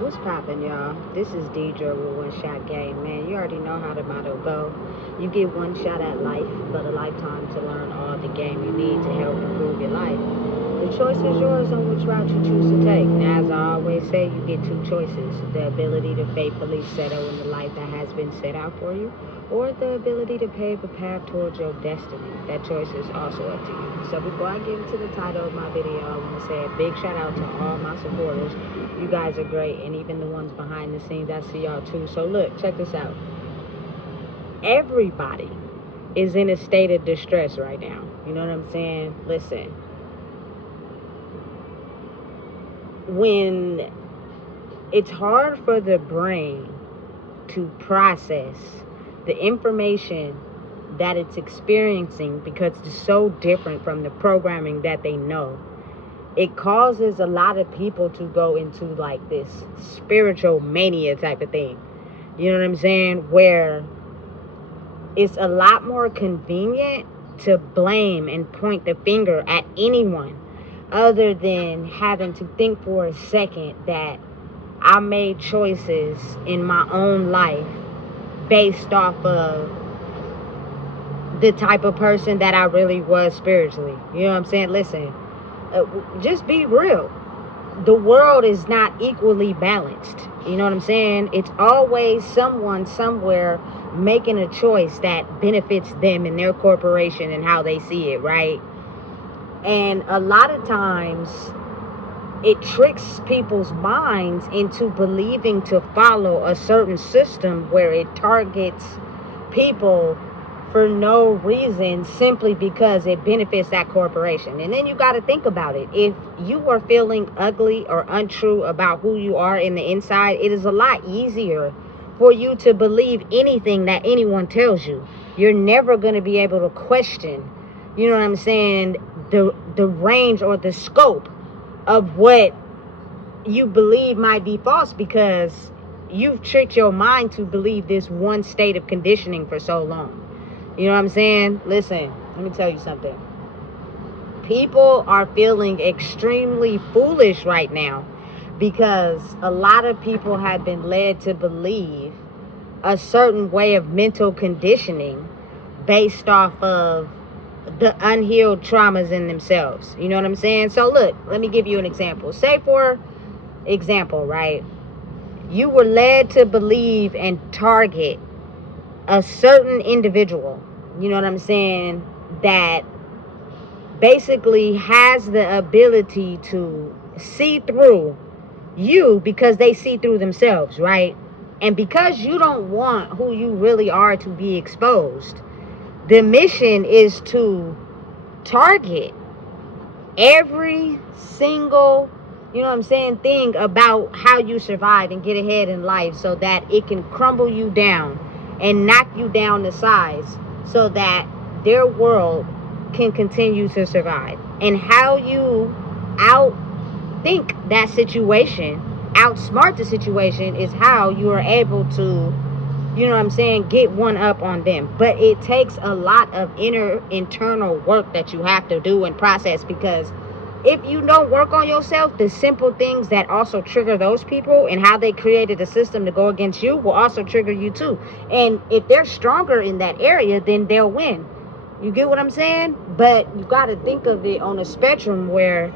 What's poppin', y'all? This is Deidre with One Shot Game. Man, you already know how the motto go. You get one shot at life, but a lifetime to learn all the game you need to help improve your life. The choice is yours on which route you choose to take. Now, as I always say, you get two choices. The ability to faithfully settle in the life that has been set out for you, or the ability to pave a path towards your destiny. That choice is also up to you. So before I get into the title of my video, I want to say a big shout out to all my supporters. You guys are great, and even the ones behind the scenes, I see y'all too. So look, check this out. Everybody is in a state of distress right now. You know what I'm saying? Listen. When it's hard for the brain to process the information that it's experiencing because it's so different from the programming that they know, it causes a lot of people to go into like this spiritual mania type of thing. You know what I'm saying? Where it's a lot more convenient to blame and point the finger at anyone other than having to think for a second that I made choices in my own life based off of the type of person that I really was spiritually. You know what I'm saying? Listen, just be real. The world is not equally balanced. You know what I'm saying? It's always someone somewhere making a choice that benefits them and their corporation and how they see it, right? And a lot of times it tricks people's minds into believing to follow a certain system where it targets people for no reason, simply because it benefits that corporation. And then you got to think about it. If you are feeling ugly or untrue about who you are in the inside, it is a lot easier for you to believe anything that anyone tells you. You're never going to be able to question, you know what I'm saying, the range or the scope of what you believe might be false, because you've tricked your mind to believe this one state of conditioning for so long. You know what I'm saying? Listen, let me tell you something. People are feeling extremely foolish right now because a lot of people have been led to believe a certain way of mental conditioning based off of the unhealed traumas in themselves. You know what I'm saying? So look, let me give you an example. Say for example, right? You were led to believe and target a certain individual, you know what I'm saying, that basically has the ability to see through you because they see through themselves, right? And because you don't want who you really are to be exposed, the mission is to target every single, you know what I'm saying, thing about how you survive and get ahead in life, so that it can crumble you down and knock you down to size so that their world can continue to survive. And how you outthink that situation, outsmart the situation, is how you are able to, you know what I'm saying, get one up on them. But it takes a lot of internal work that you have to do and process, because if you don't work on yourself, the simple things that also trigger those people and how they created a system to go against you will also trigger you too. And if they're stronger in that area, then they'll win. You get what I'm saying? But you got to think of it on a spectrum where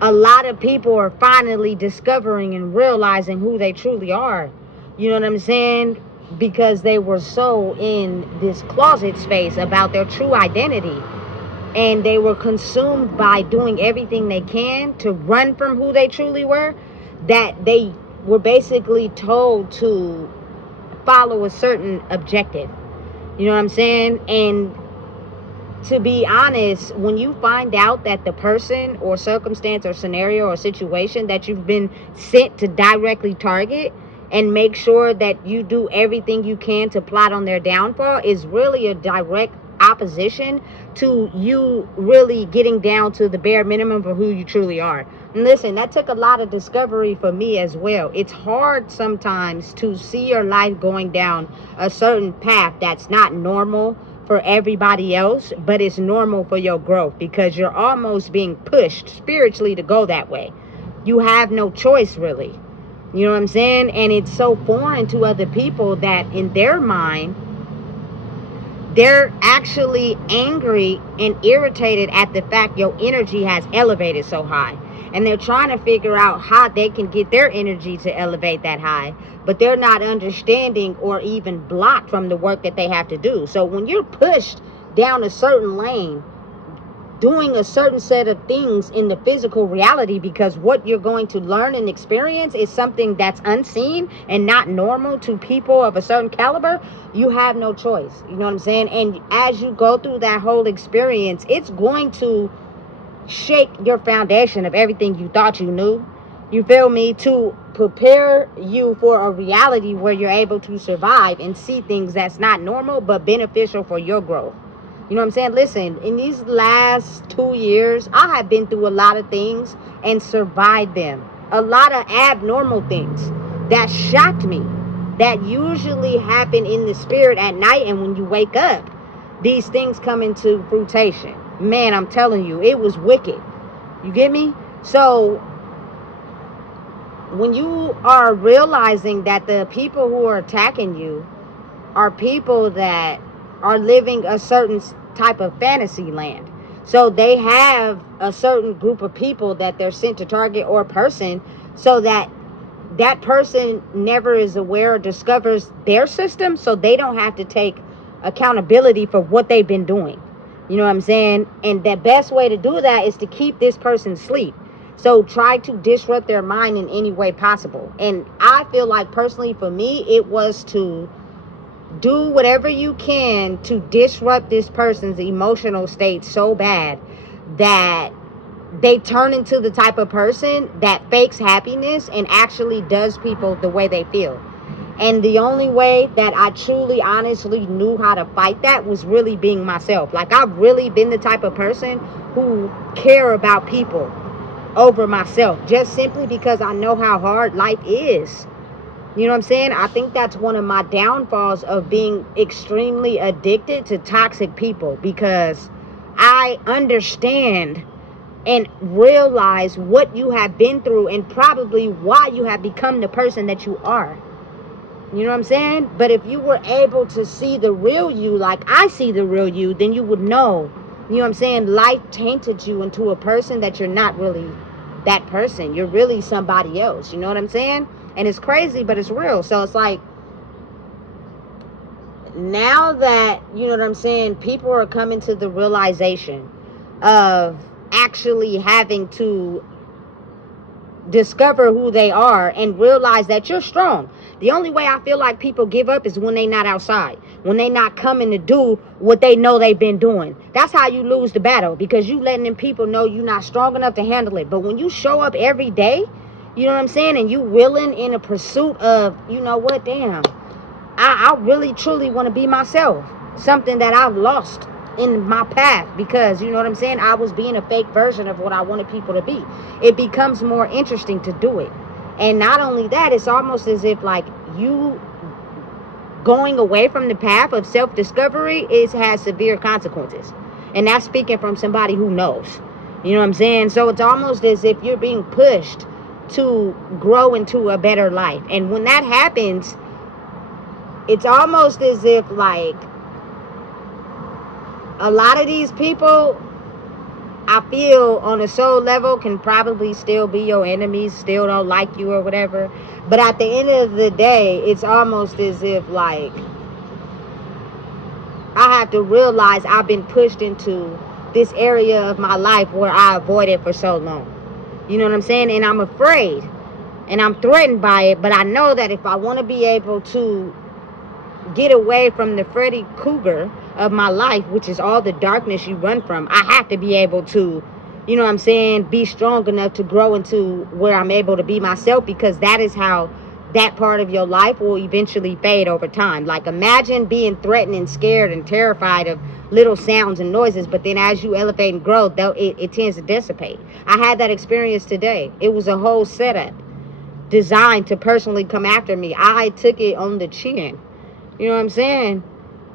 a lot of people are finally discovering and realizing who they truly are. You know what I'm saying? Because they were so in this closet space about their true identity. And they were consumed by doing everything they can to run from who they truly were, that they were basically told to follow a certain objective. You know what I'm saying? And to be honest, when you find out that the person or circumstance or scenario or situation that you've been sent to directly target and make sure that you do everything you can to plot on their downfall is really a direct opposition to you really getting down to the bare minimum for who you truly are. And listen, that took a lot of discovery for me as well. It's hard sometimes to see your life going down a certain path that's not normal for everybody else, but it's normal for your growth, because you're almost being pushed spiritually to go that way. You have no choice, really. You know what I'm saying? And it's so foreign to other people that in their mind, they're actually angry and irritated at the fact your energy has elevated so high. And they're trying to figure out how they can get their energy to elevate that high. But they're not understanding or even blocked from the work that they have to do. So when you're pushed down a certain lane, doing a certain set of things in the physical reality, because what you're going to learn and experience is something that's unseen and not normal to people of a certain caliber, you have no choice. You know what I'm saying? And as you go through that whole experience, it's going to shake your foundation of everything you thought you knew. You feel me? To prepare you for a reality where you're able to survive and see things that's not normal but beneficial for your growth. You know what I'm saying? Listen, in these last 2 years, I have been through a lot of things and survived them. A lot of abnormal things that shocked me, that usually happen in the spirit at night, and when you wake up, these things come into fruition. Man, I'm telling you, it was wicked. You get me? So when you are realizing that the people who are attacking you are people that are living a certain type of fantasy land, so they have a certain group of people that they're sent to target, or person, so that that person never is aware or discovers their system, so they don't have to take accountability for what they've been doing. You know what I'm saying? And the best way to do that is to keep this person asleep. So try to disrupt their mind in any way possible. And I feel like personally for me, it was to do whatever you can to disrupt this person's emotional state so bad that they turn into the type of person that fakes happiness and actually does people the way they feel. And the only way that I truly, honestly knew how to fight that was really being myself. Like, I've really been the type of person who care about people over myself, just simply because I know how hard life is. You know what I'm saying? I think that's one of my downfalls of being extremely addicted to toxic people, because I understand and realize what you have been through and probably why you have become the person that you are. You know what I'm saying? But if you were able to see the real you like I see the real you, then you would know, you know what I'm saying, life tainted you into a person that you're not really that person. You're really somebody else. You know what I'm saying? And it's crazy, but it's real. So it's like, now that, you know what I'm saying, people are coming to the realization of actually having to discover who they are and realize that you're strong. The only way I feel like people give up is when they not outside, when they not coming to do what they know they've been doing. That's how you lose the battle, because you letting them people know you're not strong enough to handle it. But when you show up every day, you know what I'm saying, and you willing in a pursuit of, you know what, damn, I really truly want to be myself, something that I've lost in my path, because, you know what I'm saying, I was being a fake version of what I wanted people to be. It becomes more interesting to do it. And not only that, it's almost as if like you going away from the path of self-discovery has severe consequences. And that's speaking from somebody who knows. You know what I'm saying? So it's almost as if you're being pushed to grow into a better life. And when that happens, it's almost as if like a lot of these people, I feel on a soul level, can probably still be your enemies, still don't like you or whatever. But at the end of the day, it's almost as if like I have to realize I've been pushed into this area of my life where I avoided for so long. You know what I'm saying? And I'm afraid and I'm threatened by it. But I know that if I want to be able to get away from the Freddy Krueger of my life, which is all the darkness you run from, I have to be able to, you know what I'm saying, be strong enough to grow into where I'm able to be myself, because that is how that part of your life will eventually fade over time. Like, imagine being threatened and scared and terrified of little sounds and noises, but then as you elevate and grow, though, it tends to dissipate. I had that experience today. It was a whole setup designed to personally come after me. I took it on the chin, you know what I'm saying,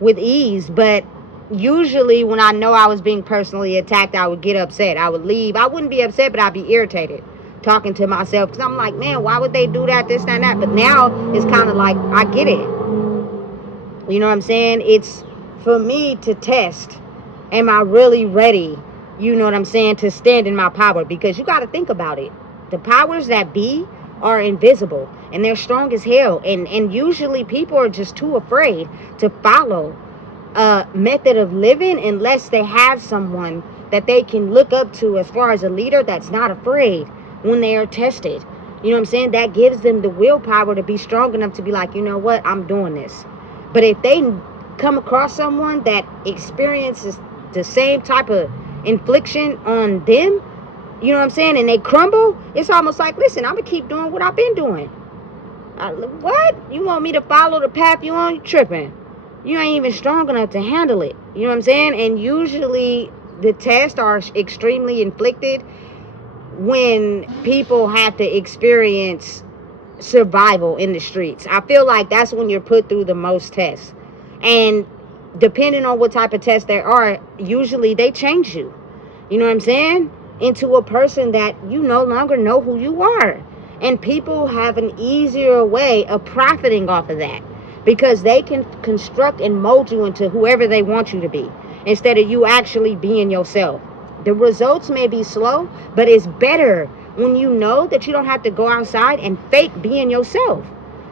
with ease. But usually when I know I was being personally attacked, I would get upset. I would leave. I wouldn't be upset, but I'd be irritated talking to myself, because I'm like, man, why would they do that, this, that, and that? But now it's kind of like, I get it. You know what I'm saying? It's for me to test, am I really ready, you know what I'm saying, to stand in my power? Because you got to think about it. The powers that be are invisible, and they're strong as hell. And usually people are just too afraid to follow a method of living unless they have someone that they can look up to as far as a leader that's not afraid when they are tested. You know what I'm saying? That gives them the willpower to be strong enough to be like, you know what, I'm doing this. But if they come across someone that experiences the same type of infliction on them, you know what I'm saying, and they crumble, it's almost like, listen, I'm going to keep doing what I've been doing. What? You want me to follow the path you on? You tripping. You ain't even strong enough to handle it. You know what I'm saying? And usually the tests are extremely inflicted when people have to experience survival in the streets. I feel like that's when you're put through the most tests. And depending on what type of tests there are, usually they change you, you know what I'm saying, into a person that you no longer know who you are. And people have an easier way of profiting off of that, because they can construct and mold you into whoever they want you to be, instead of you actually being yourself. The results may be slow, but it's better when you know that you don't have to go outside and fake being yourself.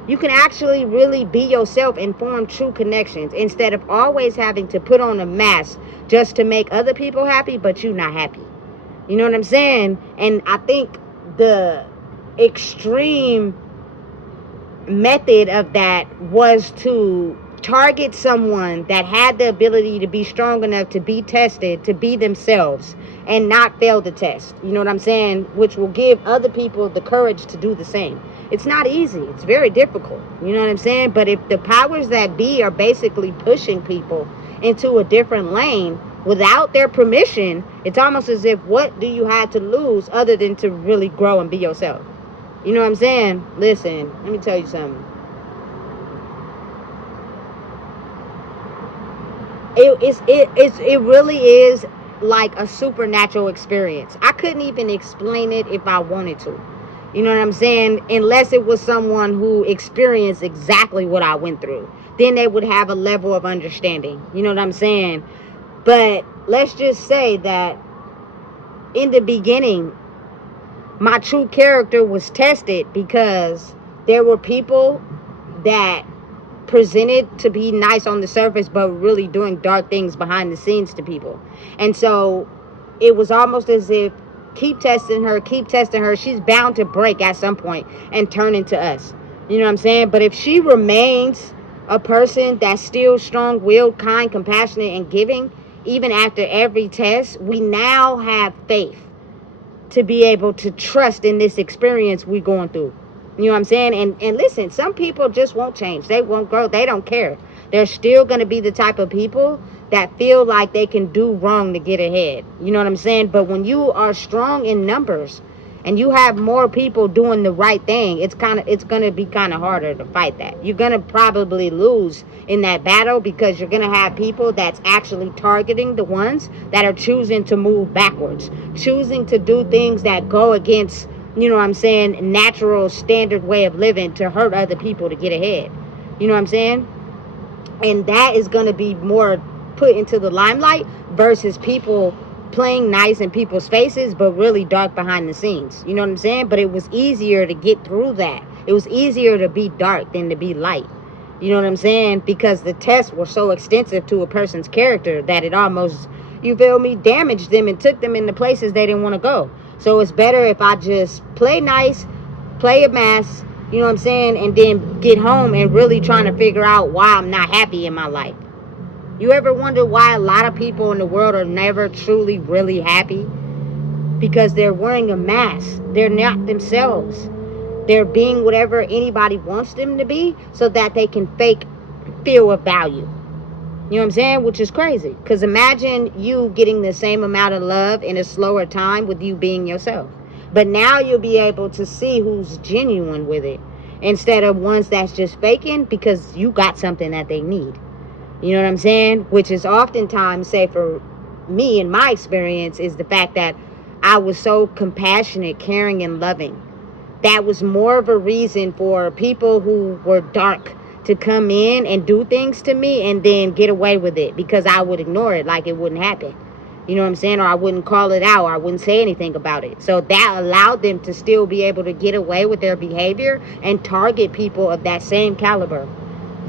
You can actually really be yourself and form true connections, instead of always having to put on a mask just to make other people happy, but you not happy. You know what I'm saying? And I think the extreme method of that was to target someone that had the ability to be strong enough to be tested, to be themselves, and not fail the test. You know what I'm saying? Which will give other people the courage to do the same. It's not easy. It's very difficult. You know what I'm saying? But if the powers that be are basically pushing people into a different lane without their permission, it's almost as if, what do you have to lose other than to really grow and be yourself? You know what I'm saying? Listen, let me tell you something. It really is like a supernatural experience. I couldn't even explain it if I wanted to. You know what I'm saying? Unless it was someone who experienced exactly what I went through. Then they would have a level of understanding. You know what I'm saying? But let's just say that in the beginning, my true character was tested because there were people that presented to be nice on the surface, but really doing dark things behind the scenes to people. And so it was almost as if, keep testing her, she's bound to break at some point and turn into us. You know what I'm saying? But if she remains a person that's still strong-willed, kind, compassionate, and giving, even after every test, we now have faith to be able to trust in this experience we're going through. You know what I'm saying? And listen, some people just won't change. They won't grow. They don't care. They're still going to be the type of people that feel like they can do wrong to get ahead. You know what I'm saying? But when you are strong in numbers and you have more people doing the right thing, it's going to be kind of harder to fight that. You're going to probably lose in that battle, because you're going to have people that's actually targeting the ones that are choosing to move backwards, choosing to do things that go against, you know what I'm saying, natural standard way of living, to hurt other people to get ahead. You know what I'm saying? And that is going to be more put into the limelight versus people playing nice in people's faces but really dark behind the scenes. You know what I'm saying? But it was easier to get through that. It was easier to be dark than to be light. You know what I'm saying? Because the tests were so extensive to a person's character that it almost, you feel me, damaged them and took them into places they didn't want to go. So it's better if I just play nice, play a mask, you know what I'm saying, and then get home and really trying to figure out why I'm not happy in my life. You ever wonder why a lot of people in the world are never truly really happy? Because they're wearing a mask. They're not themselves. They're being whatever anybody wants them to be so that they can fake feel of value. You know what I'm saying? Which is crazy. Because imagine you getting the same amount of love in a slower time with you being yourself. But now you'll be able to see who's genuine with it, instead of ones that's just faking because you got something that they need. You know what I'm saying? Which is oftentimes, say for me in my experience, is the fact that I was so compassionate, caring, and loving. That was more of a reason for people who were dark to come in and do things to me and then get away with it, because I would ignore it like it wouldn't happen. You know what I'm saying? Or I wouldn't call it out, or I wouldn't say anything about it. So that allowed them to still be able to get away with their behavior and target people of that same caliber.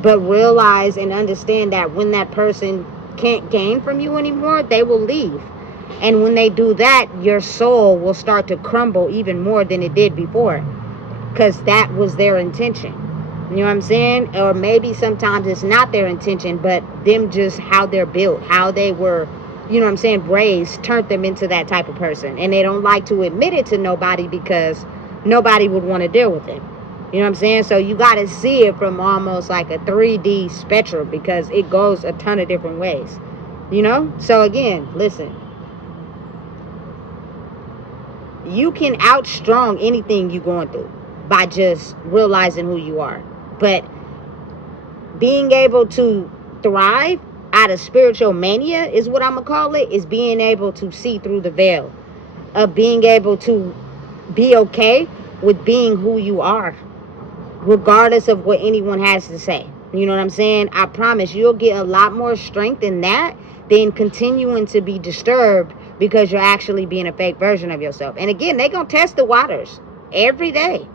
But realize and understand that when that person can't gain from you anymore, they will leave. And when they do that, your soul will start to crumble even more than it did before, because that was their intention. You know what I'm saying? Or maybe sometimes it's not their intention, but them just how they're built, how they were, you know what I'm saying, raised, turned them into that type of person. And they don't like to admit it to nobody because nobody would want to deal with it. You know what I'm saying? So you got to see it from almost like a 3D spectrum, because it goes a ton of different ways. You know? So again, listen. You can outstrong anything you're going through by just realizing who you are. But being able to thrive out of spiritual mania is what I'm going to call it, is being able to see through the veil of being able to be okay with being who you are, regardless of what anyone has to say. You know what I'm saying? I promise you'll get a lot more strength in that than continuing to be disturbed because you're actually being a fake version of yourself. And again, they're going to test the waters every day.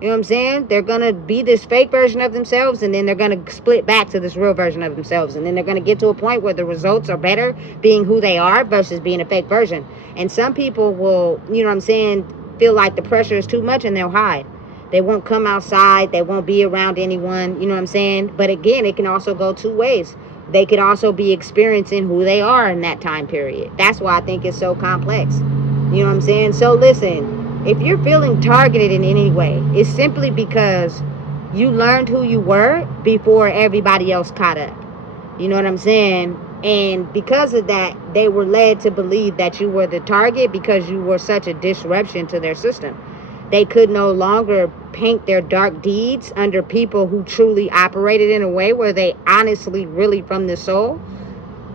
You know what I'm saying? They're going to be this fake version of themselves, and then they're going to split back to this real version of themselves. And then they're going to get to a point where the results are better being who they are versus being a fake version. And some people will, you know what I'm saying, feel like the pressure is too much and they'll hide. They won't come outside. They won't be around anyone. You know what I'm saying? But again, it can also go two ways. They could also be experiencing who they are in that time period. That's why I think it's so complex. You know what I'm saying? So listen, if you're feeling targeted in any way, it's simply because you learned who you were before everybody else caught up. You know what I'm saying? And because of that, they were led to believe that you were the target because you were such a disruption to their system. They could no longer paint their dark deeds under people who truly operated in a way where they honestly, really from the soul,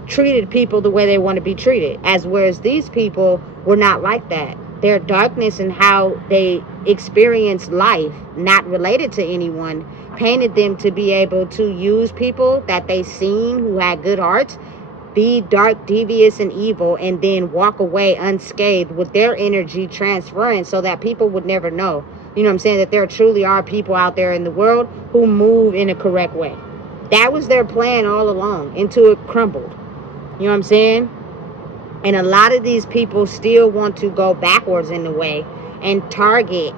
treated people the way they want to be treated. Whereas these people were not like that. Their darkness and how they experienced life, not related to anyone, painted them to be able to use people that they seen who had good hearts, be dark, devious, and evil, and then walk away unscathed with their energy transferring so that people would never know. You know what I'm saying? That there truly are people out there in the world who move in a correct way. That was their plan all along until it crumbled. You know what I'm saying? And a lot of these people still want to go backwards in the way and target,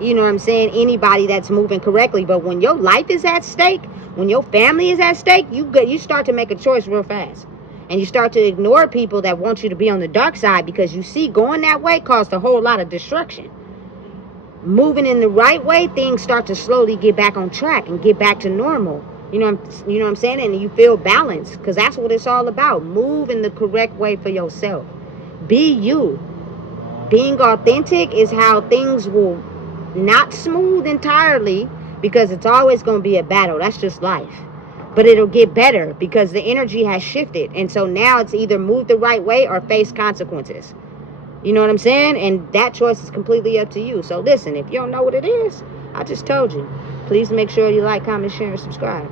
you know what I'm saying, anybody that's moving correctly. But when your life is at stake, when your family is at stake, you start to make a choice real fast. And you start to ignore people that want you to be on the dark side, because you see going that way caused a whole lot of destruction. Moving in the right way, things start to slowly get back on track and get back to normal. You know what I'm saying? And you feel balanced, because that's what it's all about. Move in the correct way for yourself. Be you. Being authentic is how things will not smooth entirely, because it's always going to be a battle. That's just life. But it'll get better because the energy has shifted. And so now it's either move the right way or face consequences. You know what I'm saying? And that choice is completely up to you. So listen, if you don't know what it is, I just told you. Please make sure you like, comment, share, and subscribe.